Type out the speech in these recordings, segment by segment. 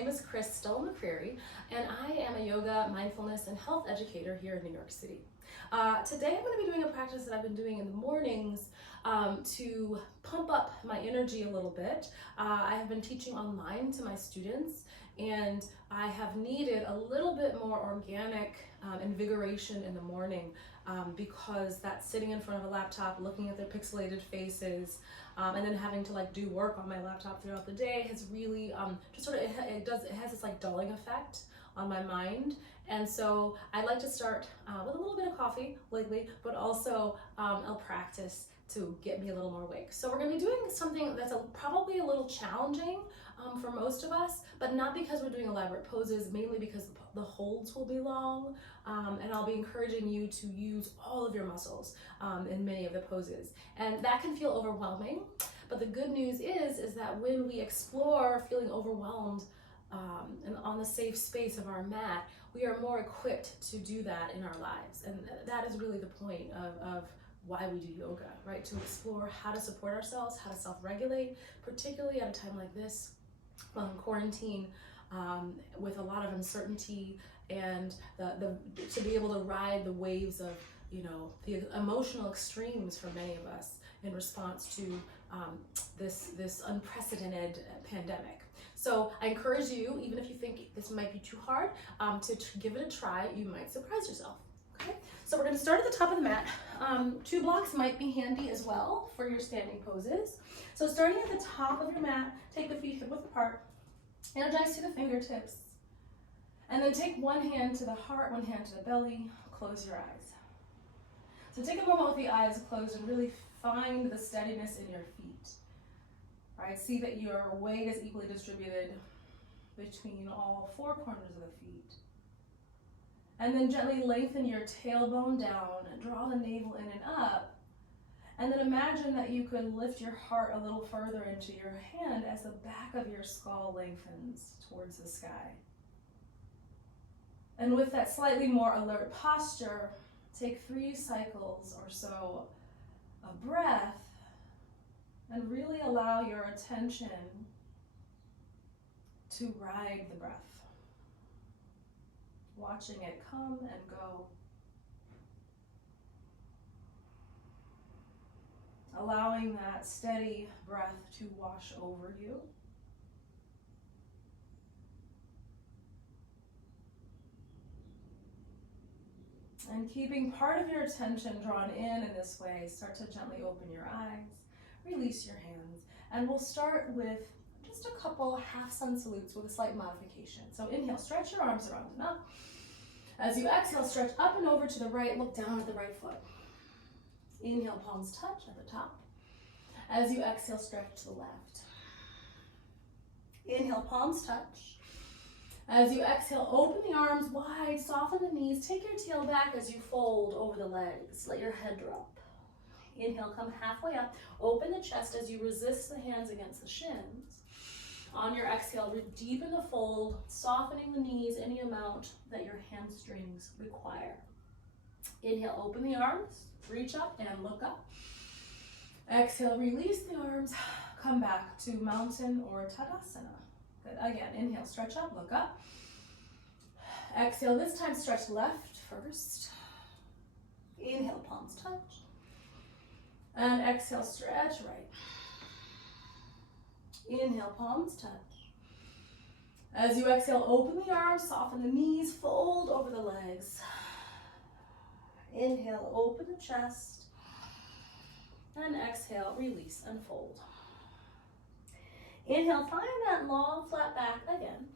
name is Crystal McCreary, and I am a yoga, mindfulness, and health educator here in New York City. Today I'm going to be doing a practice that I've been doing in the mornings to pump up my energy a little bit. I have been teaching online to my students, and I have needed a little bit more organic invigoration in the morning because that sitting in front of a laptop, looking at their pixelated faces, and then having to do work on my laptop throughout the day has really just sort of, it has this dulling effect on my mind. And so I like to start with a little bit of coffee lately, but also I'll practice to get me a little more awake. So we're going to be doing something that's probably a little challenging for most of us, but not because we're doing elaborate poses, mainly because the holds will be long, and I'll be encouraging you to use all of your muscles in many of the poses. And that can feel overwhelming, but the good news is that when we explore feeling overwhelmed and on the safe space of our mat, we are more equipped to do that in our lives. And that is really the point of why we do yoga, right? To explore how to support ourselves, how to self-regulate, particularly at a time like this, while in quarantine, with a lot of uncertainty, and to be able to ride the waves of, the emotional extremes for many of us in response to this unprecedented pandemic. So I encourage you, even if you think this might be too hard, to give it a try. You might surprise yourself. Okay, so we're going to start at the top of the mat. 2 blocks might be handy as well for your standing poses. So starting at the top of your mat, take the feet hip-width apart, energize to the fingertips, and then take one hand to the heart, one hand to the belly, close your eyes. So take a moment with the eyes closed and really find the steadiness in your feet. All right, see that your weight is equally distributed between all 4 corners of the feet. And then gently lengthen your tailbone down and draw the navel in and up. And then imagine that you could lift your heart a little further into your hand as the back of your skull lengthens towards the sky. And with that slightly more alert posture, take 3 cycles or so of breath and really allow your attention to ride the breath, watching it come and go. Allowing that steady breath to wash over you. And keeping part of your attention drawn in this way, start to gently open your eyes, release your hands, and we'll start with just a couple half sun salutes with a slight modification. So inhale, stretch your arms around and up. As you exhale, stretch up and over to the right, look down at the right foot. Inhale, palms touch at the top. As you exhale, stretch to the left. Inhale, palms touch. As you exhale, open the arms wide, soften the knees, take your tail back as you fold over the legs. Let your head drop. Inhale, come halfway up. Open the chest as you resist the hands against the shins. On your exhale, deepen the fold, softening the knees any amount that your hamstrings require. Inhale, open the arms, reach up and look up. Exhale, release the arms, come back to mountain or Tadasana. Good. Again, inhale, stretch up, look up. Exhale, this time stretch left first. Inhale, palms touch. And exhale, stretch right. Inhale, palms touch. As you exhale, open the arms, soften the knees, fold over the legs. Inhale, open the chest. And exhale, release and fold. Inhale, find that long flat back again.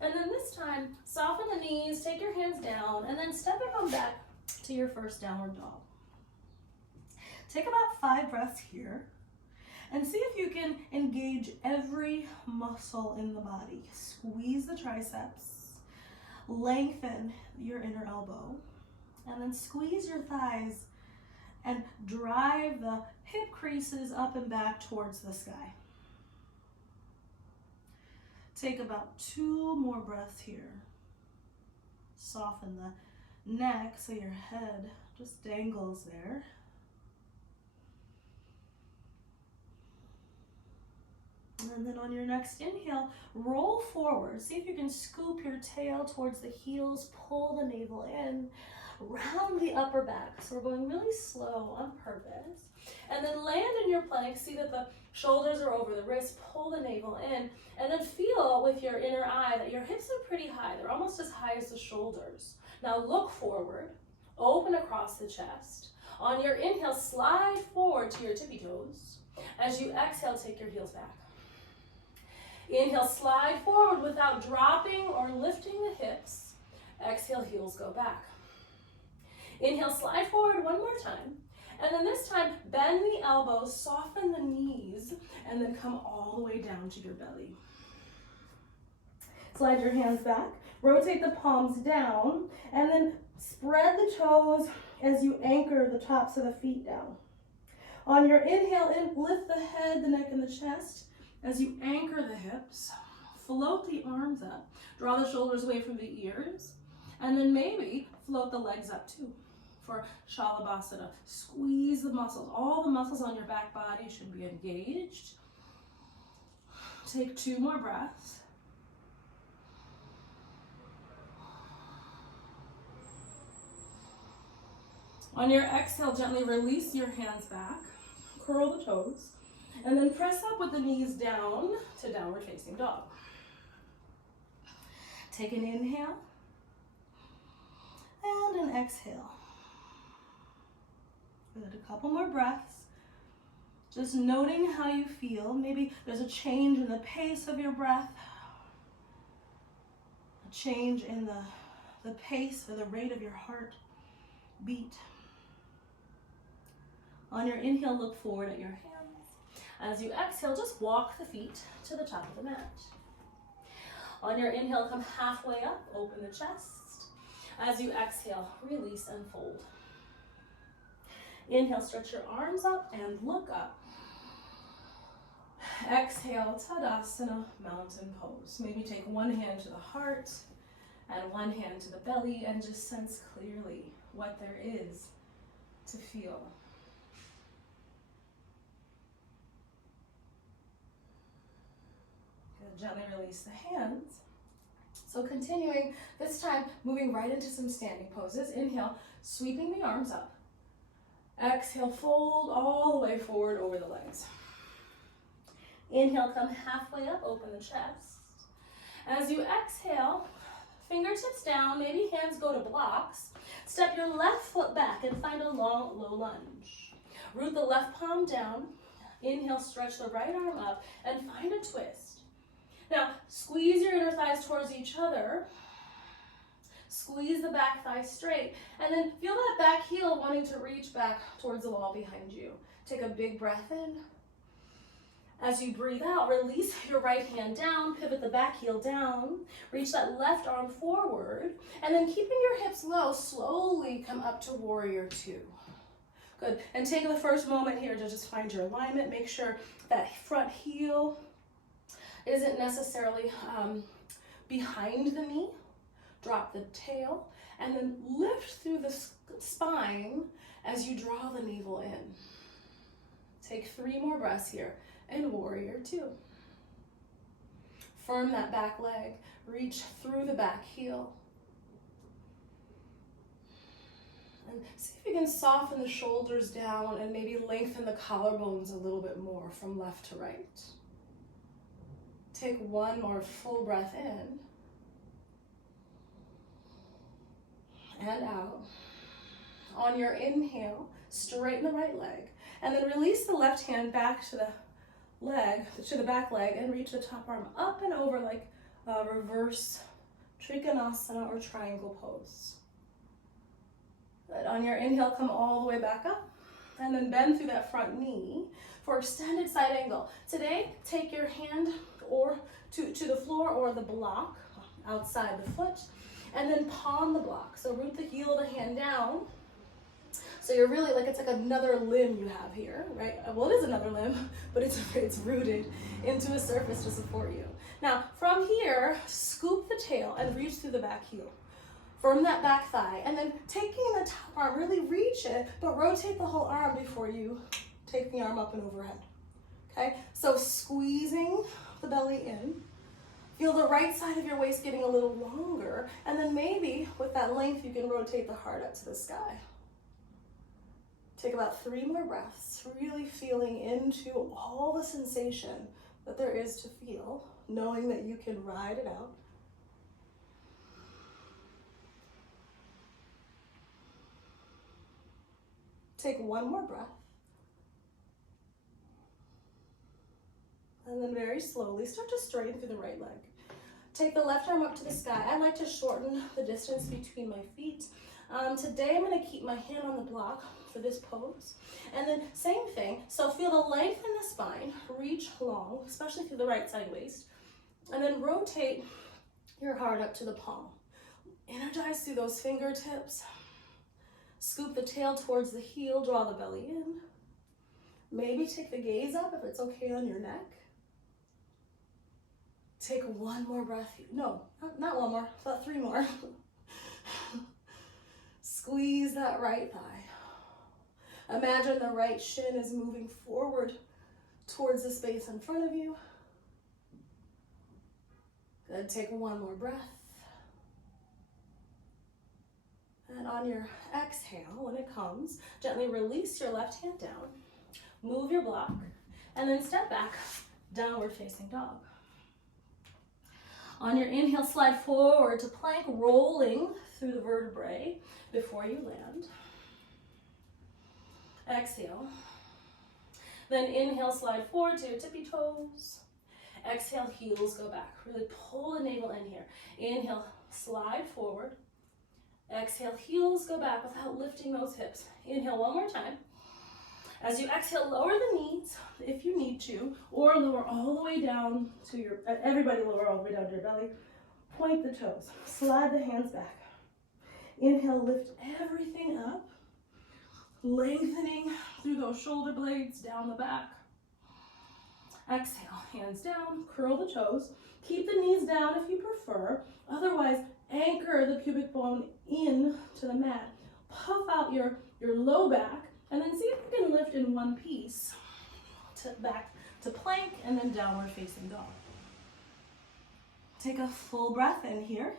And then this time, soften the knees, take your hands down, and then step it on back to your first downward dog. Take about 5 breaths here, and see if you can engage every muscle in the body. Squeeze the triceps, lengthen your inner elbow, and then squeeze your thighs and drive the hip creases up and back towards the sky. Take about 2 more breaths here. Soften the neck so your head just dangles there. And then on your next inhale, roll forward. See if you can scoop your tail towards the heels, pull the navel in, round the upper back. So we're going really slow on purpose. And then land in your plank. See that the shoulders are over the wrists, pull the navel in, and then feel with your inner eye that your hips are pretty high. They're almost as high as the shoulders. Now look forward, open across the chest. On your inhale, slide forward to your tippy toes. As you exhale, take your heels back. Inhale, slide forward without dropping or lifting the hips. Exhale, heels go back. Inhale, slide forward one more time. And then this time, bend the elbows, soften the knees, and then come all the way down to your belly. Slide your hands back, rotate the palms down, and then spread the toes as you anchor the tops of the feet down. On your inhale in, lift the head, the neck, and the chest. As you anchor the hips, float the arms up, draw the shoulders away from the ears, and then maybe float the legs up too. For Shavasana, squeeze the muscles. All the muscles on your back body should be engaged. Take 2 more breaths. On your exhale, gently release your hands back, curl the toes, and then press up with the knees down to downward facing dog. Take an inhale and an exhale. Good, a couple more breaths. Just noting how you feel. Maybe there's a change in the pace of your breath, a change in the pace or the rate of your heart beat. On your inhale, look forward at your hands. As you exhale, just walk the feet to the top of the mat. On your inhale, come halfway up, open the chest. As you exhale, release and fold. Inhale, stretch your arms up and look up. Exhale, Tadasana, mountain pose. Maybe take one hand to the heart and one hand to the belly and just sense clearly what there is to feel. Gently release the hands. So continuing, this time moving right into some standing poses. Inhale, sweeping the arms up. Exhale, fold all the way forward over the legs. Inhale, come halfway up, open the chest. As you exhale, fingertips down, maybe hands go to blocks. Step your left foot back and find a long, low lunge. Root the left palm down. Inhale, stretch the right arm up and find a twist. Now, squeeze your inner thighs towards each other. Squeeze the back thigh straight. And then feel that back heel wanting to reach back towards the wall behind you. Take a big breath in. As you breathe out, release your right hand down, pivot the back heel down, reach that left arm forward, and then keeping your hips low, slowly come up to Warrior Two. Good. And take the first moment here to just find your alignment. Make sure that front heel isn't necessarily behind the knee. Drop the tail and then lift through the spine as you draw the navel in. Take 3 more breaths here in Warrior Two. Firm that back leg, reach through the back heel. And see if you can soften the shoulders down and maybe lengthen the collarbones a little bit more from left to right. Take 1 more full breath in and out. On your inhale, straighten the right leg and then release the left hand back to the back leg and reach the top arm up and over like a reverse Trikonasana or triangle pose. Good. On your inhale, come all the way back up and then bend through that front knee for extended side angle. Today, take your hand or to the floor or the block outside the foot and then palm the block. So root the heel of the hand down. So you're really it's like another limb you have here, right? Well, it is another limb, but it's rooted into a surface to support you. Now, from here, scoop the tail and reach through the back heel. Firm that back thigh, and then taking the top arm, really reach it, but rotate the whole arm before you take the arm up and overhead. Okay, so squeezing the belly in. Feel the right side of your waist getting a little longer, and then maybe with that length you can rotate the heart up to the sky. Take about 3 more breaths, really feeling into all the sensation that there is to feel, knowing that you can ride it out. Take 1 more breath. And then very slowly start to straighten through the right leg. Take the left arm up to the sky. I like to shorten the distance between my feet. Today I'm going to keep my hand on the block for this pose. And then same thing, so feel the length in the spine, reach long, especially through the right side waist. And then rotate your heart up to the palm. Energize through those fingertips. Scoop the tail towards the heel, draw the belly in. Maybe take the gaze up if it's okay on your neck. Take 1 more breath. No, not 1 more, but 3 more. Squeeze that right thigh. Imagine the right shin is moving forward towards the space in front of you. Good, take 1 more breath. And on your exhale, when it comes, gently release your left hand down, move your block, and then step back, downward facing dog. On your inhale, slide forward to plank, rolling through the vertebrae before you land. Exhale. Then inhale, slide forward to your tippy toes. Exhale, heels go back. Really pull the navel in here. Inhale, slide forward. Exhale, heels go back without lifting those hips. Inhale 1 more time. As you exhale, lower the knees if you need to, or lower all the way down to your, everybody lower all the way down to your belly. Point the toes, slide the hands back. Inhale, lift everything up, lengthening through those shoulder blades down the back. Exhale, hands down, curl the toes. Keep the knees down if you prefer. Otherwise, anchor the pubic bone in to the mat. Puff out your low back, and then see if you can lift in one piece to back to plank and then downward facing dog. Take a full breath in here.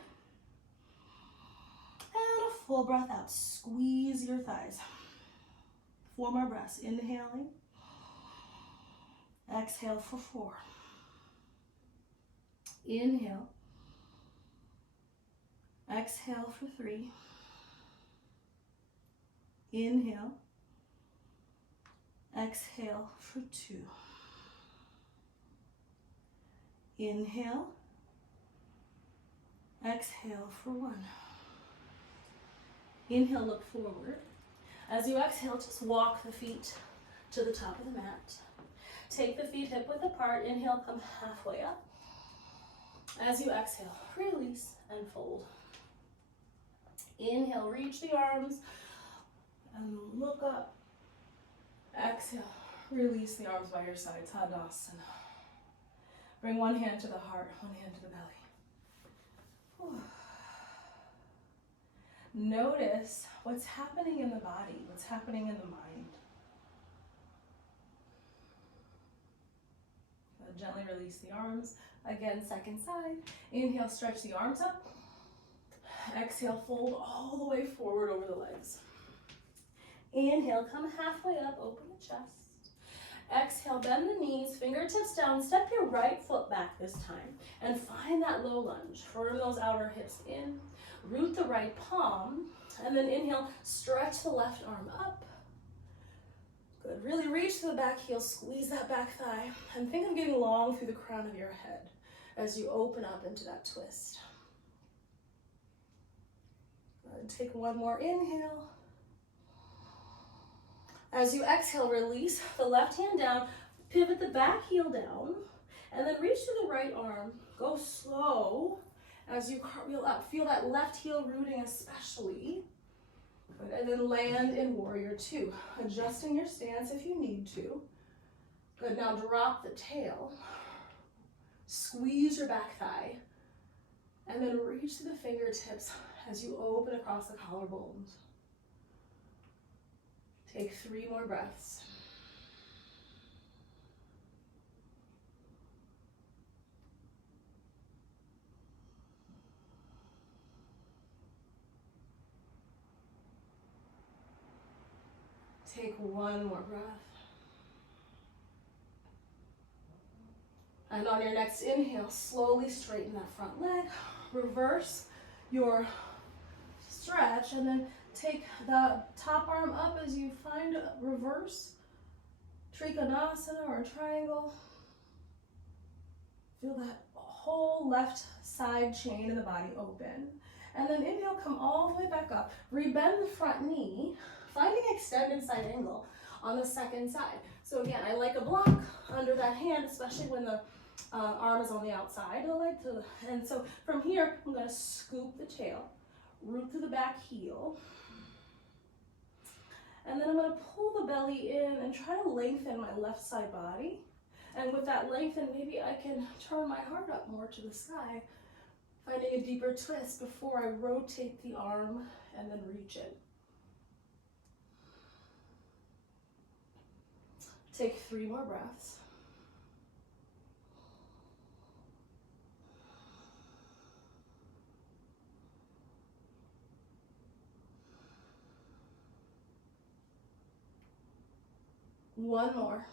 And a full breath out. Squeeze your thighs. 4 more breaths. Inhaling. Exhale for 4. Inhale. Exhale for 3. Inhale. Exhale for 2. Inhale. Exhale for 1. Inhale, look forward. As you exhale, just walk the feet to the top of the mat. Take the feet hip width apart. Inhale, come halfway up. As you exhale, release and fold. Inhale, reach the arms and look up. Exhale, release the arms by your sides, Tadasana. Bring one hand to the heart, one hand to the belly. Whew. Notice what's happening in the body, what's happening in the mind. Gently release the arms. Again, second side. Inhale, stretch the arms up. Exhale, fold all the way forward over the legs. Inhale, come halfway up, open the chest. Exhale, bend the knees, fingertips down, step your right foot back this time, and find that low lunge. Firm those outer hips in, root the right palm, and then inhale, stretch the left arm up. Good, really reach to the back heel, squeeze that back thigh, and think of getting long through the crown of your head as you open up into that twist. Good, take 1 more inhale. As you exhale, release the left hand down, pivot the back heel down, and then reach to the right arm. Go slow as you cartwheel up. Feel that left heel rooting especially. Good. And then land in Warrior 2, adjusting your stance if you need to. Good, now drop the tail. Squeeze your back thigh, and then reach to the fingertips as you open across the collarbones. Take 3 more breaths. Take one more breath. And on your next inhale, slowly straighten that front leg. Reverse your stretch, and then take the top arm up as you find a reverse Trikonasana or a triangle. Feel that whole left side chain in the body open. And then inhale, come all the way back up. Rebend the front knee, finding extended side angle on the second side. So again, I like a block under that hand, especially when the arm is on the outside of the leg. And so from here, I'm going to scoop the tail, root through the back heel. And then I'm going to pull the belly in and try to lengthen my left side body. And with that lengthen, maybe I can turn my heart up more to the sky, finding a deeper twist before I rotate the arm and then reach it. Take 3 more breaths. One more.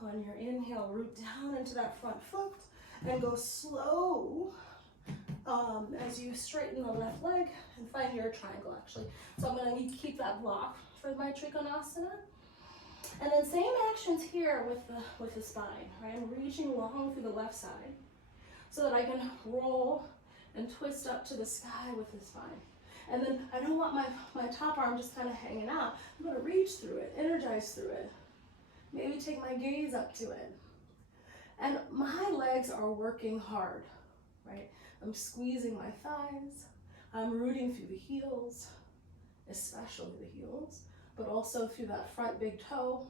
On your inhale, root down into that front foot and go slow as you straighten the left leg and find your triangle actually. So I'm going to keep that block for my Trikonasana. And then same actions here with the spine, right? I'm reaching long through the left side so that I can roll and twist up to the sky with the spine. And then I don't want my top arm just kind of hanging out. I'm going to reach through it, energize through it. Maybe take my gaze up to it. And my legs are working hard, right? I'm squeezing my thighs. I'm rooting through the heels, especially the heels, but also through that front big toe.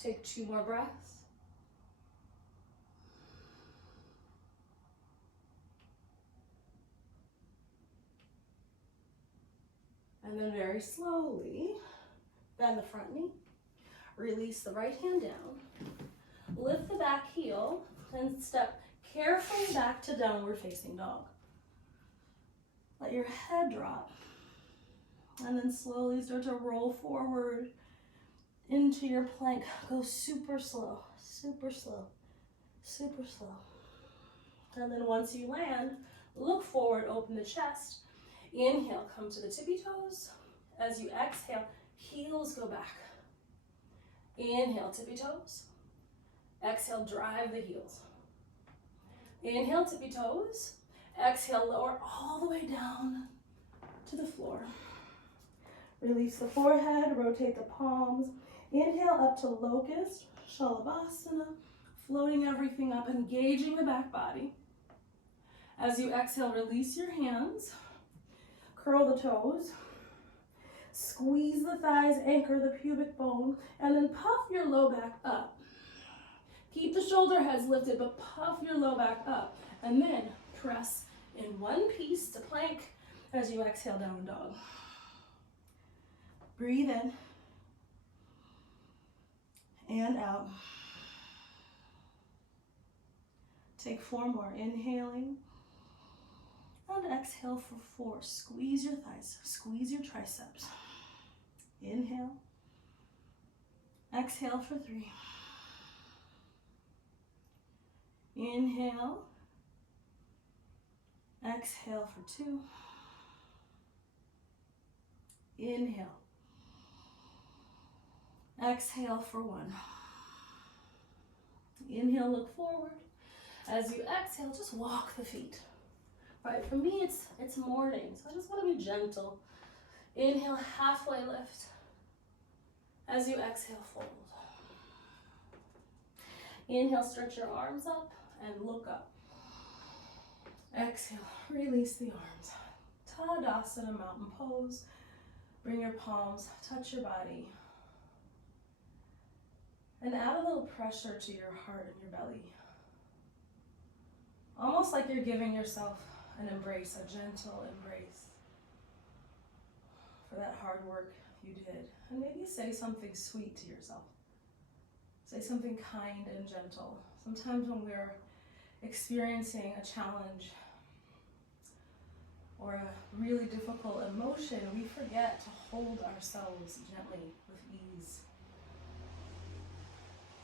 Take 2 more breaths. And then very slowly, bend the front knee, release the right hand down, lift the back heel, and step carefully back to downward facing dog. Let your head drop, and then slowly start to roll forward into your plank. Go super slow, super slow, super slow. And then once you land, look forward, open the chest. Inhale, come to the tippy toes. As you exhale, heels go back. Inhale, tippy toes. Exhale, drive the heels. Inhale, tippy toes. Exhale, lower all the way down to the floor. Release the forehead, rotate the palms. Inhale up to locust, Shavasana, floating everything up, engaging the back body. As you exhale, release your hands. Curl the toes, squeeze the thighs, anchor the pubic bone, and then puff your low back up. Keep the shoulder heads lifted, but puff your low back up. And then press in one piece to plank as you exhale, down dog. Breathe in and out. Take 4 more, inhaling. And exhale for 4. Squeeze your thighs, squeeze your triceps. Inhale. Exhale for 3. Inhale. Exhale for 2. Inhale. Exhale for 1. Inhale, look forward. As you exhale, just walk the feet. Right, for me, it's morning, so I just want to be gentle. Inhale, halfway lift. As you exhale, fold. Inhale, stretch your arms up and look up. Exhale, release the arms. Tadasana, mountain pose. Bring your palms, touch your body. And add a little pressure to your heart and your belly. Almost like you're giving yourself an embrace, a gentle embrace for that hard work you did. And maybe say something sweet to yourself. Say something kind and gentle. Sometimes when we're experiencing a challenge or a really difficult emotion, we forget to hold ourselves gently with ease.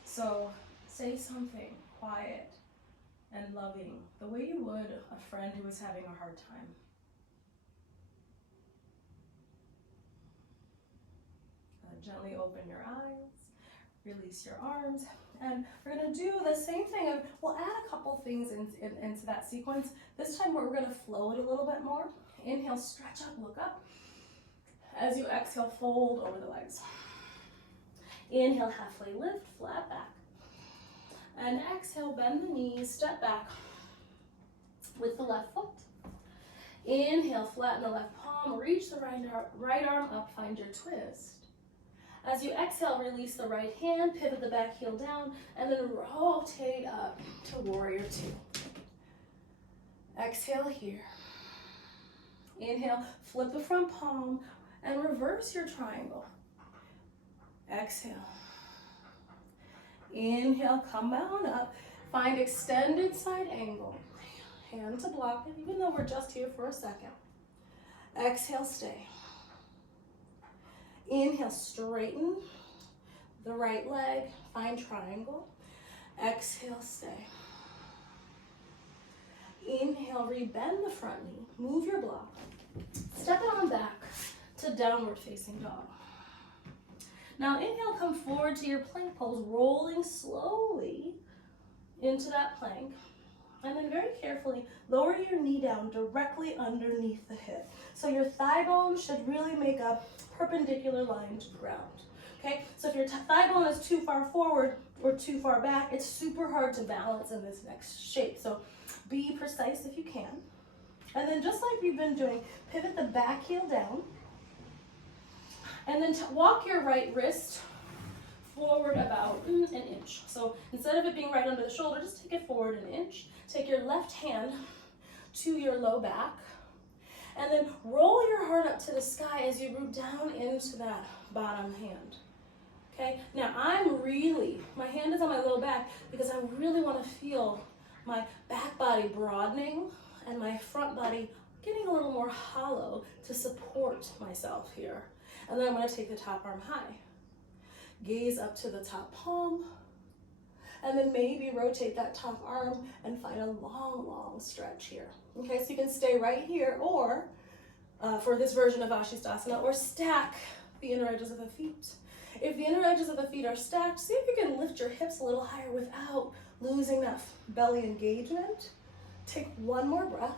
So say something quiet and loving, the way you would a friend who is having a hard time. Gently open your eyes, release your arms, and we're going to do the same thing. We'll add a couple things into that sequence. This time we're going to flow it a little bit more. Inhale, stretch up, look up. As you exhale, fold over the legs. Inhale, halfway lift, flat back. And exhale, bend the knees, step back with the left foot. Inhale, flatten the left palm, reach the right arm up, find your twist. As you exhale, release the right hand, pivot the back heel down, and then rotate up to warrior two. Exhale here. Inhale, flip the front palm, and reverse your triangle. Exhale. Inhale, come down up, find extended side angle. Hand to block it, even though we're just here for a second. Exhale, stay. Inhale, straighten the right leg, find triangle. Exhale, stay. Inhale, rebend the front knee, move your block. Step it on back to downward facing dog. Now inhale, come forward to your plank pose, rolling slowly into that plank. And then very carefully, lower your knee down directly underneath the hip. So your thigh bone should really make a perpendicular line to ground. Okay, so if your thigh bone is too far forward or too far back, it's super hard to balance in this next shape. So be precise if you can. And then just like we've been doing, pivot the back heel down. And then walk your right wrist forward about an inch. So instead of it being right under the shoulder, just take it forward an inch. Take your left hand to your low back. And then roll your heart up to the sky as you root down into that bottom hand. Okay, now my hand is on my low back because I really want to feel my back body broadening and my front body getting a little more hollow to support myself here. And then I'm going to take the top arm high. Gaze up to the top palm. And then maybe rotate that top arm and find a long, long stretch here. Okay, so you can stay right here or for this version of Vashisthasana, or stack the inner edges of the feet. If the inner edges of the feet are stacked, see if you can lift your hips a little higher without losing that belly engagement. Take one more breath.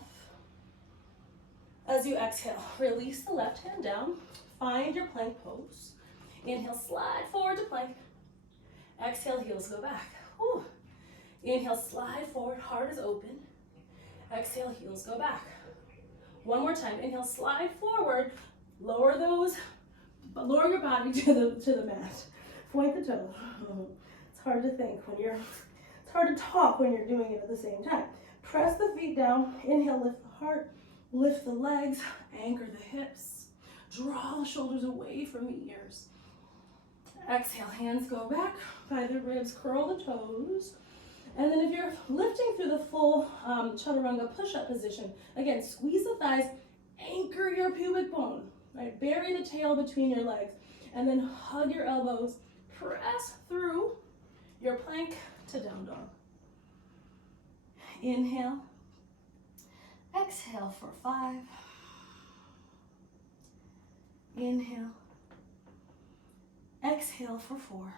As you exhale, release the left hand down. Find your plank pose. Inhale, slide forward to plank. Exhale, heels go back. Whew. Inhale, slide forward, heart is open. Exhale, heels go back. One more time. Inhale, slide forward. Lower your body to the mat. Point the toes. It's hard to think it's hard to talk when you're doing it at the same time. Press the feet down. Inhale, lift the heart, lift the legs, anchor the hips. Draw the shoulders away from the ears. Exhale, hands go back by the ribs, curl the toes. And then if you're lifting through the full chaturanga push-up position, again, squeeze the thighs, anchor your pubic bone, right? Bury the tail between your legs, and then hug your elbows, press through your plank to down dog. Inhale, exhale for 5. Inhale, exhale for 4.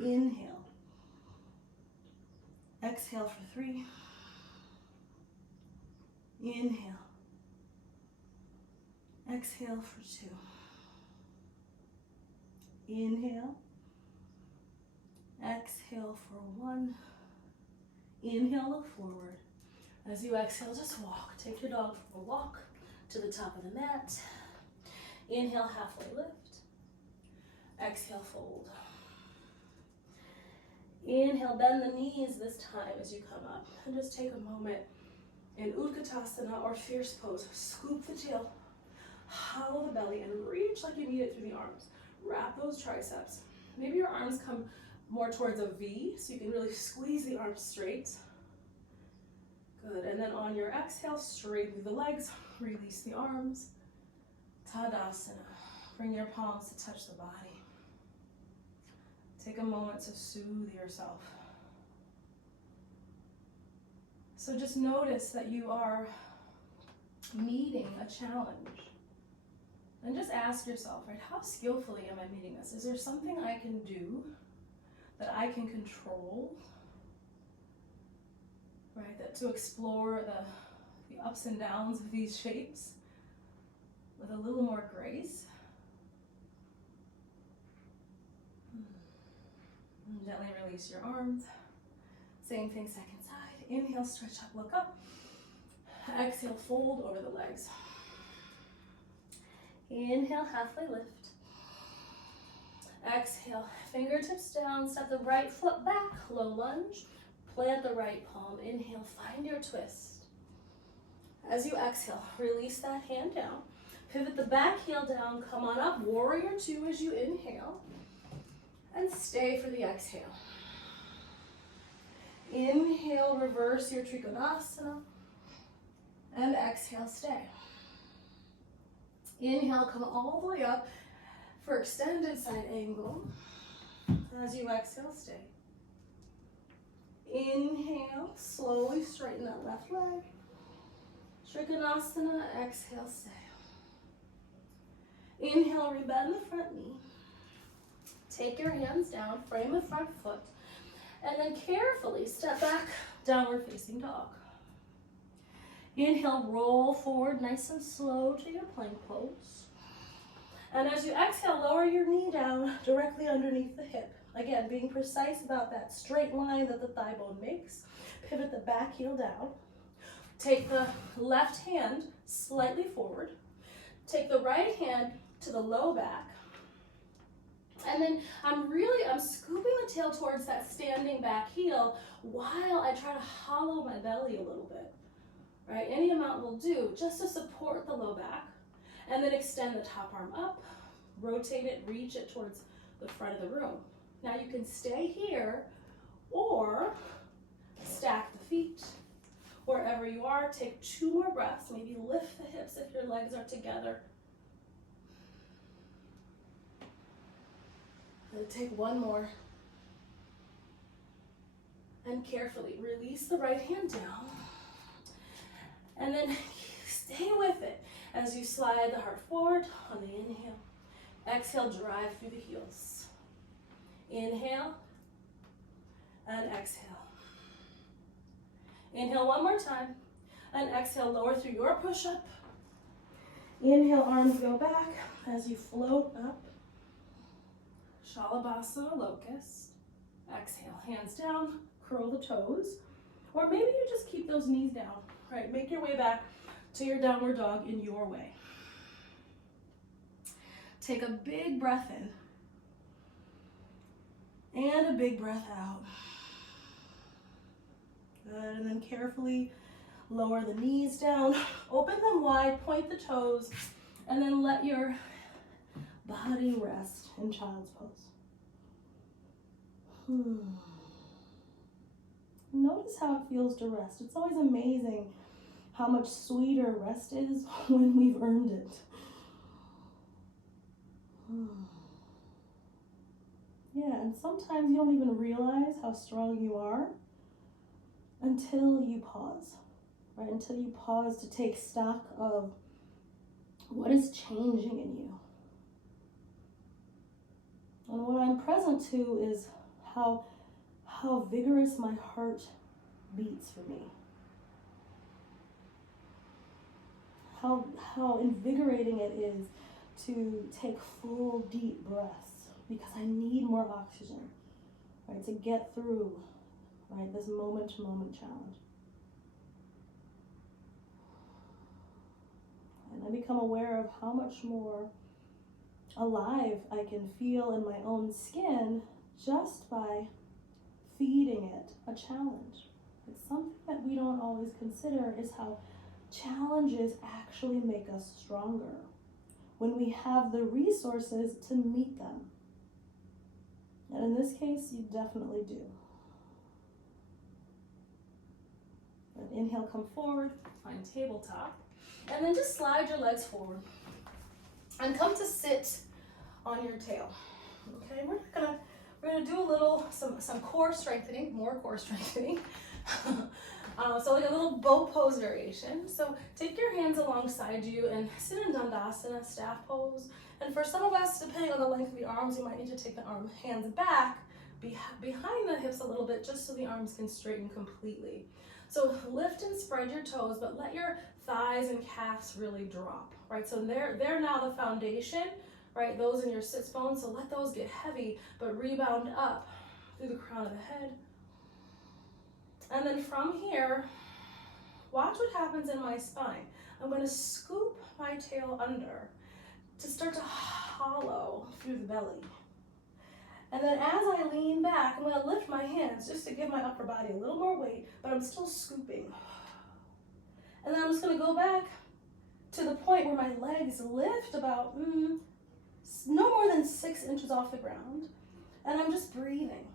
Inhale. Exhale for 3. Inhale. Exhale for 2. Inhale. Exhale for 1. Inhale, look forward. As you exhale, just walk. Take your dog for a walk to the top of the mat. Inhale, halfway lift. Exhale, fold. Inhale, bend the knees this time as you come up. And just take a moment in Utkatasana or fierce pose. Scoop the tail, hollow the belly, and reach like you need it through the arms. Wrap those triceps. Maybe your arms come more towards a V, so you can really squeeze the arms straight. Good, and then on your exhale, straighten the legs, release the arms. Tadasana. Bring your palms to touch the body. Take a moment to soothe yourself. So just notice that you are meeting a challenge. And just ask yourself, right, how skillfully am I meeting this? Is there something I can do that I can control? Right, that to explore the ups and downs of these shapes with a little more grace. And gently release your arms. Same thing, second side. Inhale, stretch up, look up. Exhale, fold over the legs. Inhale, halfway lift. Exhale, fingertips down, step the right foot back, low lunge. Plant the right palm. Inhale, find your twist. As you exhale, release that hand down. Pivot the back heel down, come on up, warrior two as you inhale. And stay for the exhale. Inhale, reverse your Trikonasana. And exhale, stay. Inhale, come all the way up for extended side angle. As you exhale, stay. Inhale, slowly straighten that left leg. Trikonasana, exhale, stay. Inhale, rebend the front knee. Take your hands down, frame the front foot, and then carefully step back, downward facing dog. Inhale, roll forward nice and slow to your plank pose. And as you exhale, lower your knee down directly underneath the hip. Again, being precise about that straight line that the thigh bone makes. Pivot the back heel down. Take the left hand slightly forward. Take the right hand to the low back. And then I'm scooping the tail towards that standing back heel while I try to hollow my belly a little bit. Right? Any amount will do just to support the low back. And then extend the top arm up, rotate it, reach it towards the front of the room. Now you can stay here or stack the feet. Wherever you are, take 2 more breaths. Maybe lift the hips if your legs are together. And take 1 more. And carefully release the right hand down. And then stay with it as you slide the heart forward on the inhale. Exhale, drive through the heels. Inhale and exhale. Inhale 1 more time and exhale, lower through your push-up. Inhale, arms go back as you float up. Shavasana, locust. Exhale, hands down, curl the toes. Or maybe you just keep those knees down, right? Make your way back to your downward dog in your way. Take a big breath in and a big breath out. Good, and then carefully lower the knees down, open them wide, point the toes, and then let your body rest in child's pose. Notice how it feels to rest. It's always amazing how much sweeter rest is when we've earned it. Yeah, and sometimes you don't even realize how strong you are until you pause, right? Until you pause to take stock of what is changing in you. And what I'm present to is how vigorous my heart beats for me. How invigorating it is to take full deep breaths because I need more oxygen, right, to get through, right, this moment-to-moment challenge. And I become aware of how much more alive I can feel in my own skin just by feeding it a challenge. It's something that we don't always consider is how challenges actually make us stronger when we have the resources to meet them. And in this case, you definitely do. And inhale, come forward, find tabletop. And then just slide your legs forward. And come to sit on your tail. Okay, we're gonna do a little, some core strengthening, more core strengthening. So like a little bow pose variation. So take your hands alongside you and sit in Dandasana, staff pose. And for some of us, depending on the length of the arms, you might need to take the hands back behind the hips a little bit just so the arms can straighten completely. So lift and spread your toes, but let your thighs and calves really drop, right? So they're now the foundation, right? Those in your sits bones, so let those get heavy, but rebound up through the crown of the head. And then from here, watch what happens in my spine. I'm going to scoop my tail under to start to hollow through the belly. And then as I lean back, I'm going to lift my hands just to give my upper body a little more weight, but I'm still scooping. And then I'm just going to go back to the point where my legs lift about no more than 6 inches off the ground. And I'm just breathing,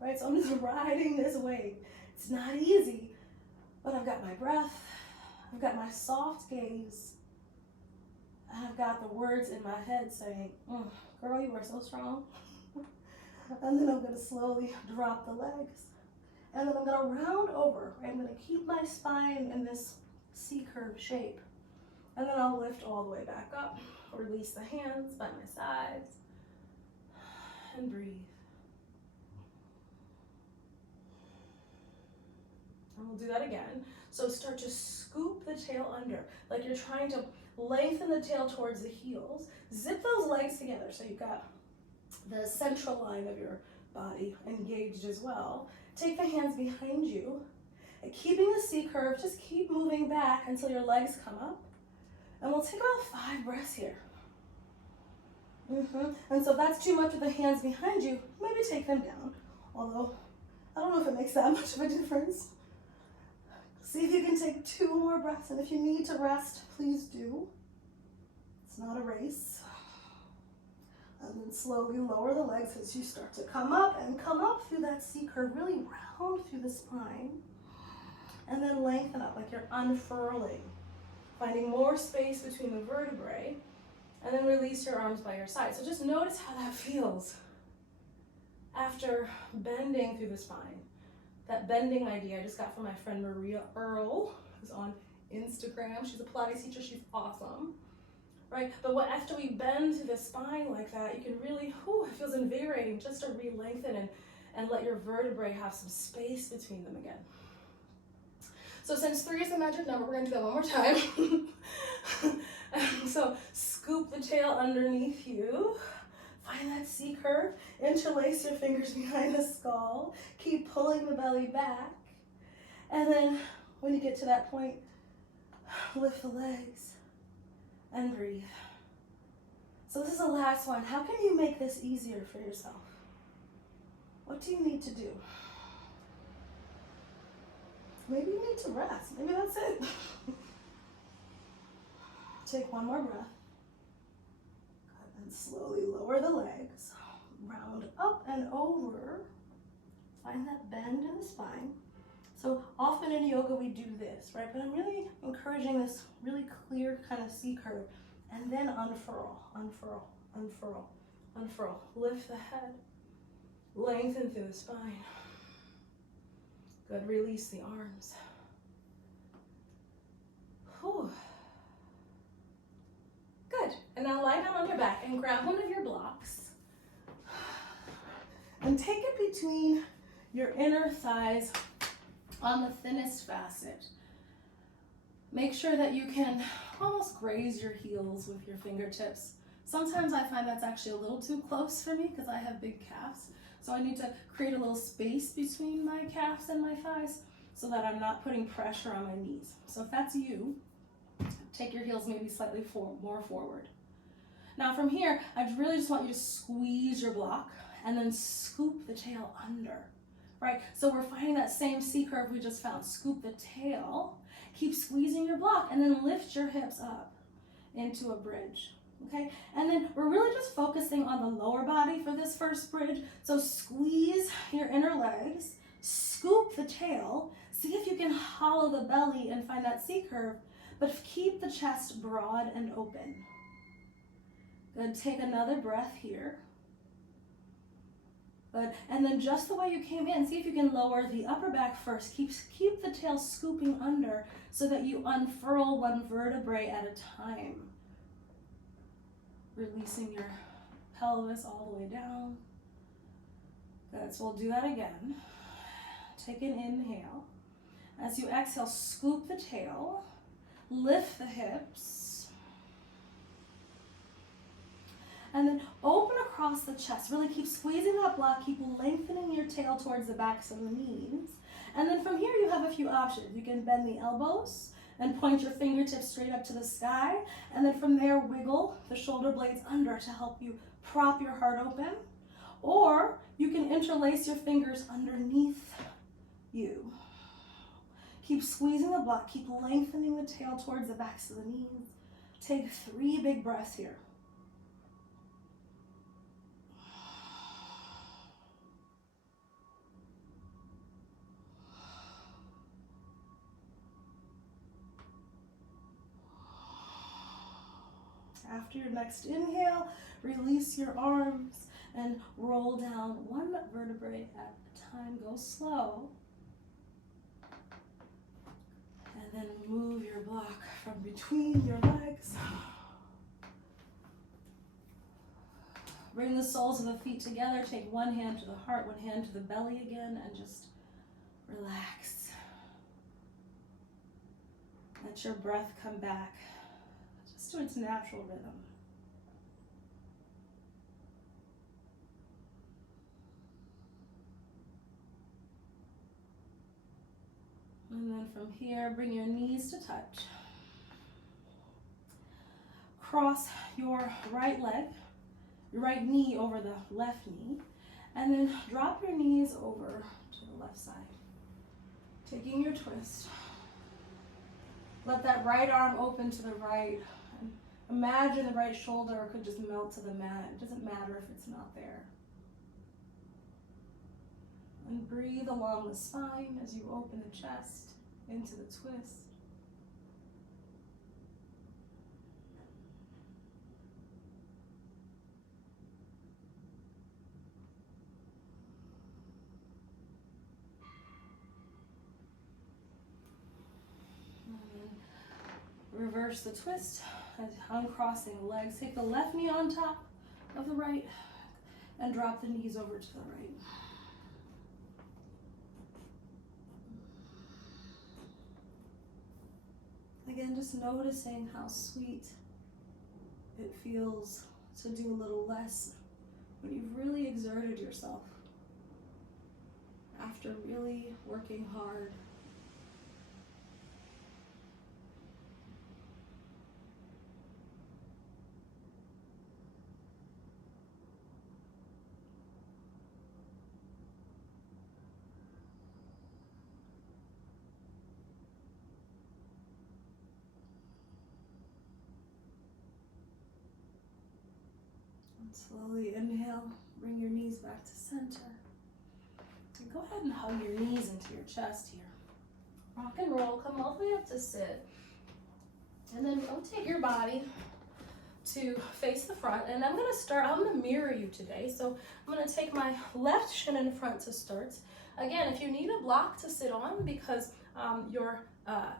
right? So I'm just riding this wave. It's not easy, but I've got my breath, I've got my soft gaze, and I've got the words in my head saying, girl, you are so strong. And then I'm going to slowly drop the legs. And then I'm going to round over. Right? I'm going to keep my spine in this C-curve shape. And then I'll lift all the way back up. Release the hands by my sides. And breathe. And we'll do that again. So start to scoop the tail under. Like you're trying to lengthen the tail towards the heels. Zip those legs together so you've got the central line of your body engaged as well. Take the hands behind you. And keeping the C curve, just keep moving back until your legs come up. And we'll take about 5 breaths here. And so if that's too much with the hands behind you, maybe take them down. Although, I don't know if it makes that much of a difference. See if you can take 2 more breaths. And if you need to rest, please do. It's not a race. And then slowly lower the legs as you start to come up through that C curve, really round through the spine. And then lengthen up like you're unfurling, finding more space between the vertebrae, and then release your arms by your side. So just notice how that feels after bending through the spine. That bending idea I just got from my friend Maria Earl, who's on Instagram. She's a Pilates teacher, she's awesome. Right, but after we bend through the spine like that, you can really, it feels invigorating just to re-lengthen and let your vertebrae have some space between them again. So since 3 is the magic number, we're going to do that one more time. So scoop the tail underneath you. Find that C curve. Interlace your fingers behind the skull. Keep pulling the belly back. And then when you get to that point, lift the legs. And breathe. So this is the last one. How can you make this easier for yourself? What do you need to do? Maybe you need to rest. Maybe that's it. Take 1 more breath. And slowly lower the legs. Round up and over. Find that bend in the spine. So often in yoga we do this, right? But I'm really encouraging this really clear kind of C curve. And then unfurl, unfurl, unfurl, unfurl. Lift the head. Lengthen through the spine. Good, release the arms. Whew. Good, and now lie down on your back and grab one of your blocks. And take it between your inner thighs on the thinnest facet. Make sure that you can almost graze your heels with your fingertips. Sometimes I find that's actually a little too close for me because I have big calves. So I need to create a little space between my calves and my thighs so that I'm not putting pressure on my knees. So if that's you, take your heels maybe slightly more forward. Now from here, I really just want you to squeeze your block and then scoop the tail under. Right, so we're finding that same C curve we just found. Scoop the tail, keep squeezing your block, and then lift your hips up into a bridge. okay? And then we're really just focusing on the lower body for this first bridge. So squeeze your inner legs, scoop the tail, see if you can hollow the belly and find that C curve, but keep the chest broad and open. Good, take another breath here. Good, and then just the way you came in, see if you can lower the upper back first. Keep the tail scooping under so that you unfurl one vertebrae at a time. Releasing your pelvis all the way down. Good, so we'll do that again. Take an inhale. As you exhale, scoop the tail, lift the hips, and then open across the chest. Really keep squeezing that block, keep lengthening your tail towards the backs of the knees. And then from here you have a few options. You can bend the elbows and point your fingertips straight up to the sky, and then from there wiggle the shoulder blades under to help you prop your heart open. Or you can interlace your fingers underneath you. Keep squeezing the block, keep lengthening the tail towards the backs of the knees. Take 3 big breaths here. After your next inhale, release your arms and roll down one vertebrae at a time. Go slow. And then move your block from between your legs. Bring the soles of the feet together. Take one hand to the heart, one hand to the belly again, and just relax. Let your breath come back just to its natural rhythm. And then from here, bring your knees to touch. Cross your right leg, your right knee over the left knee, and then drop your knees over to the left side. Taking your twist. Let that right arm open to the right. And imagine the right shoulder could just melt to the mat. It doesn't matter if it's not there. And breathe along the spine as you open the chest into the twist. Reverse the twist, uncrossing the legs. Take the left knee on top of the right and drop the knees over to the right. Again, just noticing how sweet it feels to do a little less when you've really exerted yourself after really working hard. Slowly inhale, bring your knees back to center. And go ahead and hug your knees into your chest here. Rock and roll, come all the way up to sit. And then rotate your body to face the front. And I'm gonna mirror you today. So I'm gonna take my left shin in front to start. Again, if you need a block to sit on because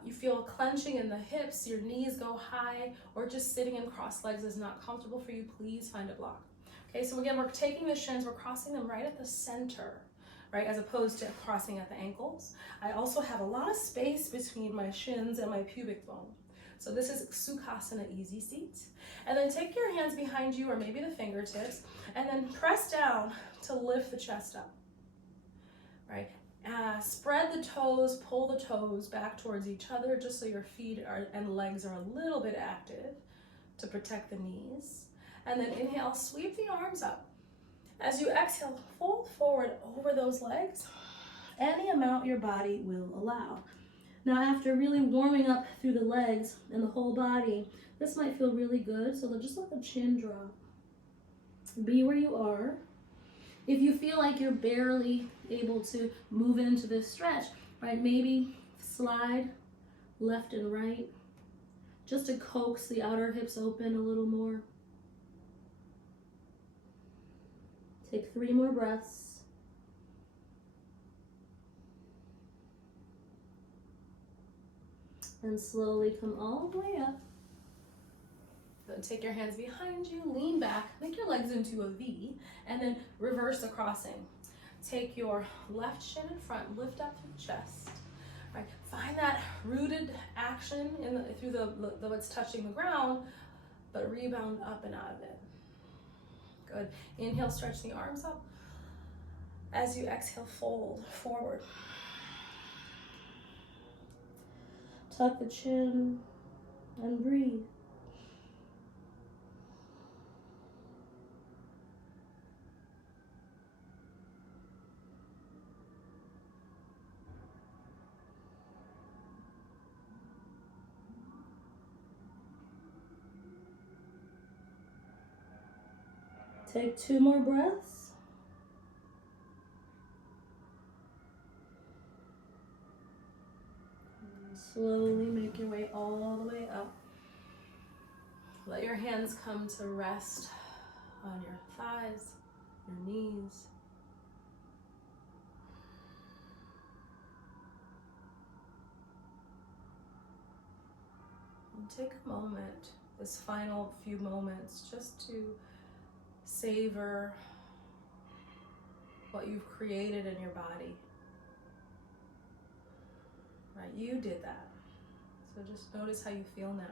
you feel clenching in the hips, your knees go high, or just sitting in crossed legs is not comfortable for you, please find a block. Okay, so again, we're taking the shins, we're crossing them right at the center, right, as opposed to crossing at the ankles. I also have a lot of space between my shins and my pubic bone. So this is Sukhasana Easy Seat. And then take your hands behind you, or maybe the fingertips, and then press down to lift the chest up, right? Spread the toes, pull the toes back towards each other just so your feet and legs are a little bit active to protect the knees. And then inhale, sweep the arms up. As you exhale, fold forward over those legs, any amount your body will allow. Now after really warming up through the legs and the whole body, this might feel really good, so just let the chin drop. Be where you are. If you feel like you're barely able to move into this stretch, right, maybe slide left and right, just to coax the outer hips open a little more. Take 3 more breaths. And slowly come all the way up. Then take your hands behind you, lean back, make your legs into a V, and then reverse the crossing. Take your left shin in front, lift up through the chest. Right. Find that rooted action through what's touching the ground, but rebound up and out of it. Good. Inhale, stretch the arms up. As you exhale, fold forward. Tuck the chin and breathe. Take 2 more breaths. And slowly make your way all the way up. Let your hands come to rest on your thighs, your knees. And take a moment, this final few moments, just to savor what you've created in your body. Right, you did that. So just notice how you feel now.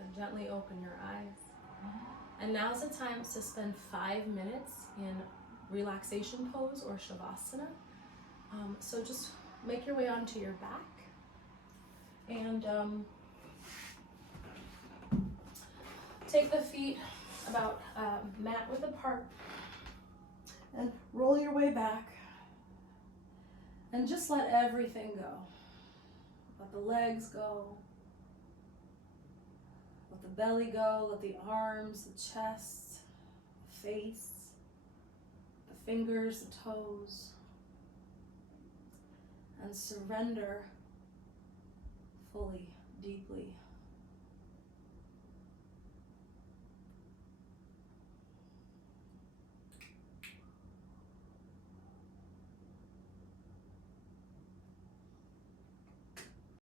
And gently open your eyes. And now's the time to spend 5 minutes in relaxation pose or Shavasana. So just make your way onto your back and take the feet about mat width apart and roll your way back and just let everything go. Let the legs go. Let the belly go, let the arms, the chest, the face, the fingers, the toes, and surrender fully, deeply.